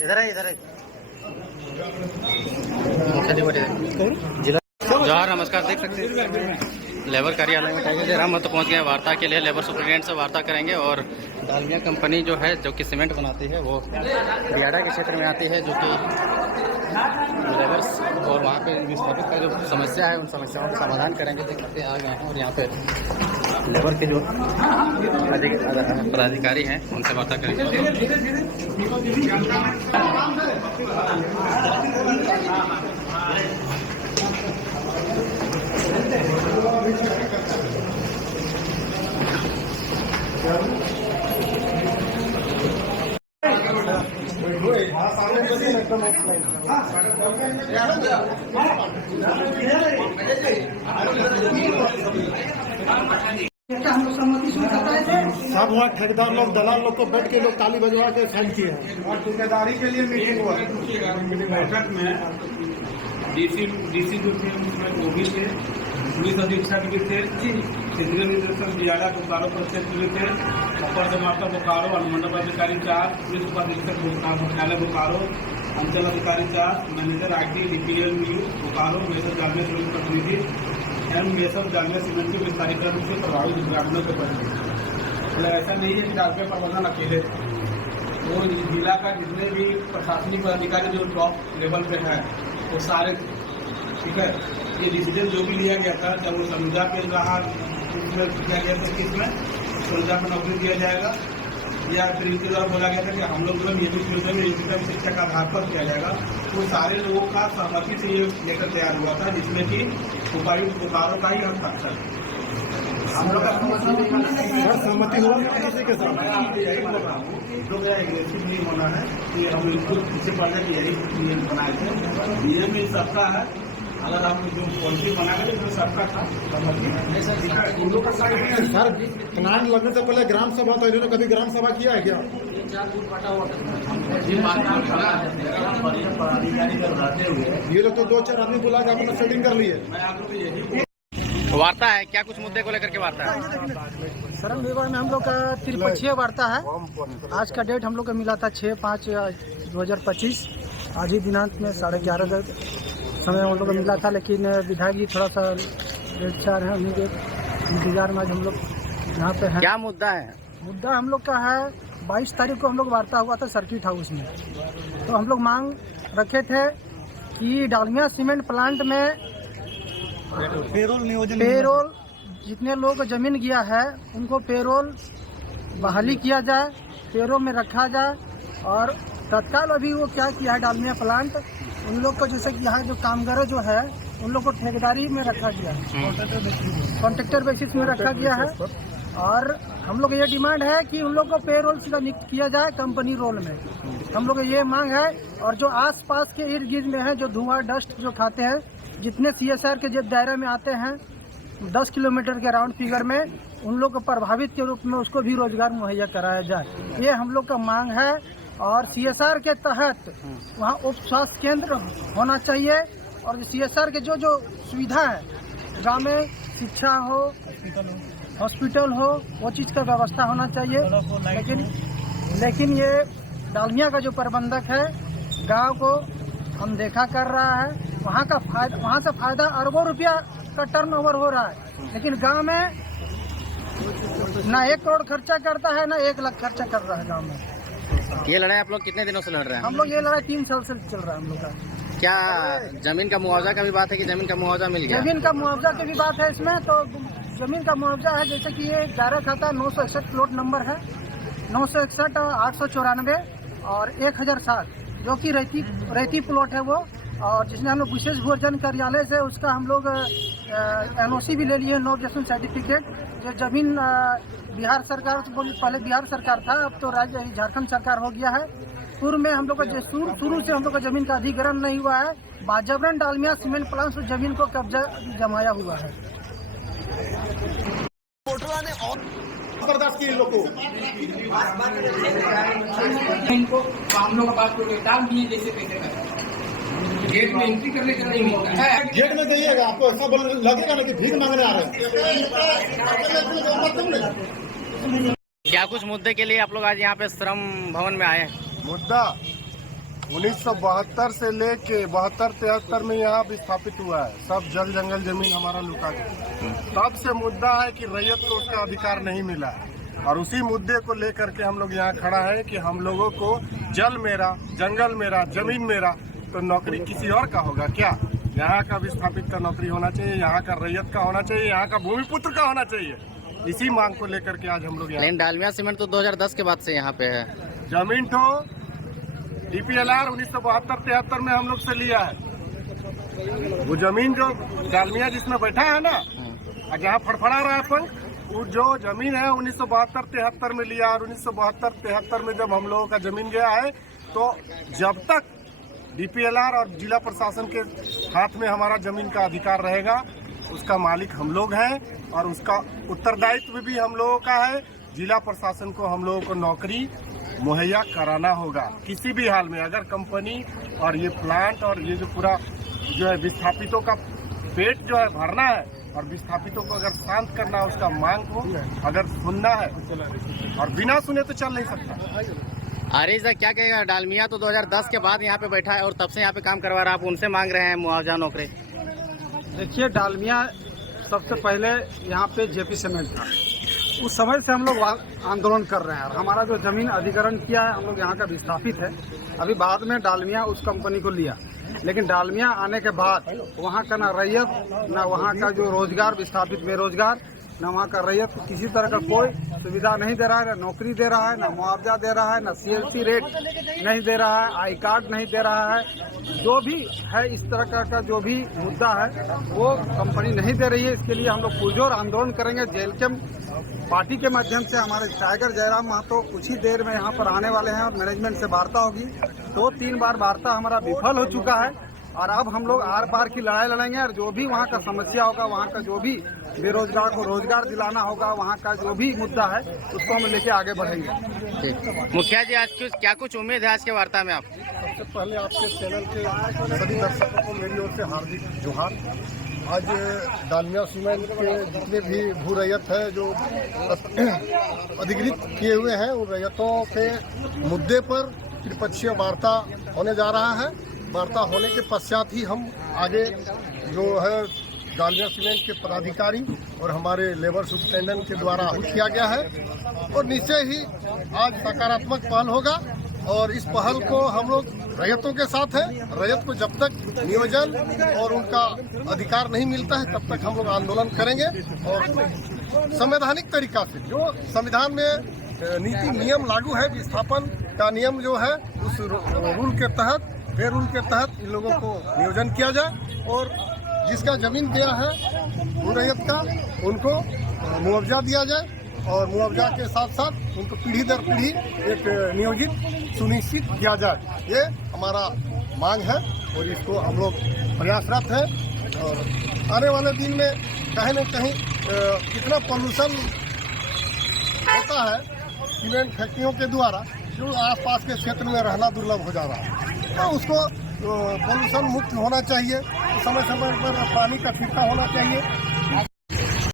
इधर है जिला जोहार, नमस्कार। देख सकते हैं लेबर कार्यालय में टाइगर जयराम महतो पहुँच गए वार्ता के लिए। लेबर सुपरिटेंडेंट से वार्ता करेंगे और डालमिया कंपनी जो है, जो कि सीमेंट बनाती है, वो बियाडा के क्षेत्र में आती है, जो कि लेबर्स और वहाँ पे विस्थापित का जो समस्या है, उन समस्याओं का समाधान करेंगे। देख सकते आ गए हैं और यहाँ पे लेबर के जो पदाधिकारी हैं, उनसे वार्ता करेंगे। सब हुआ ठेकेदार लोग, दलाल लोग को बैठ के लोग ताली बजवा के साइन किए हैं और ठेकेदारी के लिए मीटिंग हुआ। बैठक में डीसी जो थे उसमें वो भी थे, पुलिस अधीक्षक भी थे, केंद्रीय निदेशक बियाडा बोकारो प्रत्यक्ष भी थे, अपर जमाता बोकारो, अनुमंडल अधिकारी 4, पुलिस उपाधीक्षक मुख्यालय बोकारो, अंचल अधिकारी 4, manager IT DPL Bokaro, Messrs Jamia cement प्रतिनिधि एवं मेसर जामिया सीमेंट के विस्तारीकरण से प्रभावित ग्रामीणों के प्रतिनिधि। ऐसा नहीं है कि डालमिया प्रबंधन अकेले, वो जिला का जितने भी प्रशासनिक अधिकारी जो टॉप लेवल पे है वो सारे, ठीक है। ये डिसीजन जो भी लिया गया था, जब वो संविदा मिल रहा उसमें किया गया था कि इसमें संविदा में नौकरी दिया जाएगा, या फिर इनके द्वारा बोला गया था कि हम लोग जो नियमित योजना में नियमित शिक्षा का आधार पर किया जाएगा। तो सारे लोगों का सहमति से ये लेकर तैयार हुआ था, जिसमें कि उपायुक्त बोकारो का ही हस्ताक्षर। हम लोग का सहमति हुआ किसी के साथ जो मेरा एग्रेसिव नहीं होना है, कि हम बिल्कुल पीछे पड़ जाए, यही नियम बनाए थे। नियम में सबका है, अगर हम जो पॉलिसी बना रहे तो सबका था। सर, प्लान लगने से पहले ग्राम सभा, तो इन्होंने कभी ग्राम सभा किया है क्या? ये लोग तो 2-4 आदमी बुला के अपना सेटिंग कर लिए। वार्ता है क्या, कुछ मुद्दे को लेकर के वार्ता है? श्रम विभाग में हम लोग का त्रिपक्षीय वार्ता है। आज का डेट हम लोग का मिला था 6/5/2025। आज ही दिनांक में 11:30 समय हम लोग को मिला था, लेकिन विधायक जी थोड़ा सा लेट से आ रहे हैं, उन्हीं के इंतजार में आज हम लोग यहाँ पे हैं। क्या मुद्दा है? मुद्दा हम लोग का है 22 तारीख को हम लोग वार्ता हुआ था सर्किट हाउस में। तो हम लोग मांग रखे थे कि डालमिया सीमेंट प्लांट में पेरोल जितने लोग जमीन गया है उनको पेरोल बहाली किया जाए, पेरोल में रखा जाए। और तत्काल अभी वो क्या किया है डालमिया प्लांट, उन लोग को जैसे कि यहाँ जो कामगार जो है उन लोग को ठेकेदारी में रखा गया है, कॉन्ट्रैक्टर बेसिस में रखा गया है। और हम लोग ये डिमांड है कि उन लोग को पेरोल सीधा नियुक्त किया जाए कंपनी रोल में, हम लोग ये मांग है। और जो आसपास के इर्द गिर्द में है, जो धुआं डस्ट जो खाते हैं, जितने CSR के जो दायरे में आते हैं 10 किलोमीटर के राउंड फिगर में, उन लोग को प्रभावित के रूप में उसको भी रोजगार मुहैया कराया जाए, ये हम लोग का मांग है। और CSR के तहत वहाँ उप स्वास्थ्य केंद्र होना चाहिए, और CSR के जो जो सुविधा है गाँव में, शिक्षा हो, हॉस्पिटल हो, वो चीज़ का व्यवस्था होना चाहिए। लेकिन ये डालमिया का जो प्रबंधक है गांव को हम देखा कर रहा है, वहाँ से फायदा अरबों रुपया का टर्नओवर हो रहा है, लेकिन गांव में ना 1 करोड़ खर्चा करता है, ना 1 लाख खर्चा कर रहा है गांव में। ये लड़ाई आप लोग कितने दिनों से लड़ रहे हैं? हम लोग ये लड़ाई 3 साल से चल रहा है हम लोग का। क्या जमीन का मुआवजा का भी बात है कि जमीन का मुआवजा मिल गया? जमीन का मुआवजा की भी बात है इसमें। तो जमीन का मुआवजा है, जैसे कि ये दायरा खाता 961 प्लॉट नंबर है 961 894 और 1060, जो कि रेती प्लॉट है वो। और जिसमें हम लोग विशेष भूर्जन कार्यालय से उसका हम लोग NOC भी ले लिए, नो ऑब्जेक्शन सर्टिफिकेट। जो जमीन बिहार सरकार, पहले बिहार सरकार था, अब तो राज्य झारखंड सरकार हो गया है। पूर्व में हम लोग का शुरू से हम लोग का जमीन का अधिग्रहण नहीं हुआ है, बाजबरन डालमिया सीमेंट प्लांट से जमीन को कब्जा जमाया हुआ है। बर्दाश्त किए लोग को। इनको हम लोग बात को डाल दिए जैसे कैसे गेट में एंट्री करने का नहीं मिलता है। गेट में जाइएगा आपको ऐसा लगेगा ना कि भीख मांगने आ रहे हैं। क्या कुछ मुद्दे के लिए आप लोग आज यहाँ पे श्रम भवन में आए हैं? मुद्दा 1972 से लेके 72-73 में यहाँ विस्थापित हुआ है। सब जल जंगल जमीन हमारा लुटा गया। तब से मुद्दा है कि रैयत को उसका अधिकार नहीं मिला है और उसी मुद्दे को लेकर के हम लोग यहाँ खड़ा है कि हम लोगों को जल मेरा, जंगल मेरा, जमीन मेरा, तो नौकरी किसी और का होगा क्या? यहाँ का विस्थापित का नौकरी होना चाहिए, यहाँ का रैयत का होना चाहिए, यहाँ का भूमिपुत्र का होना चाहिए। इसी मांग को लेकर के आज हम लोग यहाँ। लेकिन डालमिया सीमेंट तो 2010 के बाद से यहाँ पे है। जमीन तो DPLR 1972-73 में हम लोग से लिया है। वो जमीन जो डालमिया जिसमें बैठा है ना, जहाँ फड़फड़ा रहा है पंख, वो जो जमीन है 1972-73 में लिया। और 1972-73 में जब हम लोगों का जमीन गया है, तो जब तक DPLR और जिला प्रशासन के हाथ में हमारा जमीन का अधिकार रहेगा, उसका मालिक हम लोग हैं और उसका उत्तरदायित्व भी हम लोगों का है। जिला प्रशासन को हम लोगों को नौकरी मुहैया कराना होगा किसी भी हाल में। अगर कंपनी और ये प्लांट और ये जो पूरा जो है विस्थापितों का पेट जो है भरना है और विस्थापितों को अगर शांत करना है, उसका मांग को अगर सुनना है और बिना सुने तो चल नहीं सकता। आरिफ साहब क्या कहेगा? डालमिया तो 2010 के बाद यहाँ पे बैठा है और तब से यहाँ पे काम करवा रहा है, आप उनसे मांग रहे हैं मुआवजा नौकरी। देखिए, डालमिया सबसे पहले यहाँ पे जेपी सीमेंट था। उस समय से हम लोग आंदोलन कर रहे हैं और हमारा जो जमीन अधिग्रहण किया है, हम लोग यहाँ का विस्थापित है। अभी बाद में डालमिया उस कंपनी को लिया, लेकिन डालमिया आने के बाद वहाँ का ना रैयत, ना वहाँ का जो रोजगार, विस्थापित बेरोजगार, ना वहाँ का रैयत किसी तरह का कोई सुविधा नहीं दे रहा है, ना नौकरी दे रहा है, ना मुआवजा दे रहा है, ना CLC रेट नहीं दे रहा है, आई कार्ड नहीं दे रहा है। जो भी है इस तरह का जो भी मुद्दा है वो कंपनी नहीं दे रही है। इसके लिए हम लोग पुरजोर आंदोलन करेंगे। जेलकेम पार्टी के माध्यम से हमारे टाइगर जयराम महतो कुछ ही देर में यहाँ पर आने वाले हैं और मैनेजमेंट से वार्ता होगी। 2-3 बार वार्ता हमारा विफल हो चुका है और अब हम लोग आर पार की लड़ाई लड़ेंगे और जो भी वहाँ का समस्या होगा, वहाँ का जो भी बेरोजगार को रोजगार दिलाना होगा, वहाँ का जो भी मुद्दा है उसको हम लेके आगे बढ़ेंगे। मुखिया जी, आज क्या कुछ उम्मीद है आज के वार्ता में? आप सबसे पहले आपके चैनल के सभी दर्शकों को मेरी ओर से हार्दिक जोहार। आज डालमिया सीमेंट के जितने भी भू रैयत है जो अधिकृत किए हुए हैं, उन रैयतों के मुद्दे पर त्रिपक्षीय वार्ता होने जा रहा है। वार्ता होने के पश्चात ही हम आगे जो है डालमिया सीमेंट के पदाधिकारी और हमारे लेबर सुपरिटेंडेंट के द्वारा आहूत किया गया है और निश्चय ही आज सकारात्मक पहल होगा। और इस पहल को हम लोग रैयतों के साथ हैं। रैयत को जब तक नियोजन और उनका अधिकार नहीं मिलता है, तब तक हम लोग आंदोलन करेंगे और संवैधानिक तरीका से जो संविधान में नीति नियम लागू है, विस्थापन का नियम जो है, उस रूल के तहत, पे रूल के तहत इन लोगों को नियोजन किया जाए और जिसका जमीन गया है भू रैयत का, उनको मुआवजा दिया जाए और मुआवजा के साथ साथ उनको पीढ़ी दर पीढ़ी एक नियोजित सुनिश्चित किया जाए। ये हमारा मांग है और इसको हम लोग प्रयासरत हैं। और आने वाले दिन में कहीं न कहीं कितना पॉल्यूशन होता है सीमेंट फैक्ट्रियों के द्वारा, जो आसपास के क्षेत्र में रहना दुर्लभ हो जा रहा है, तो उसको पॉल्यूशन मुक्त होना चाहिए। समय समय पर पानी का छिड़काव होना चाहिए।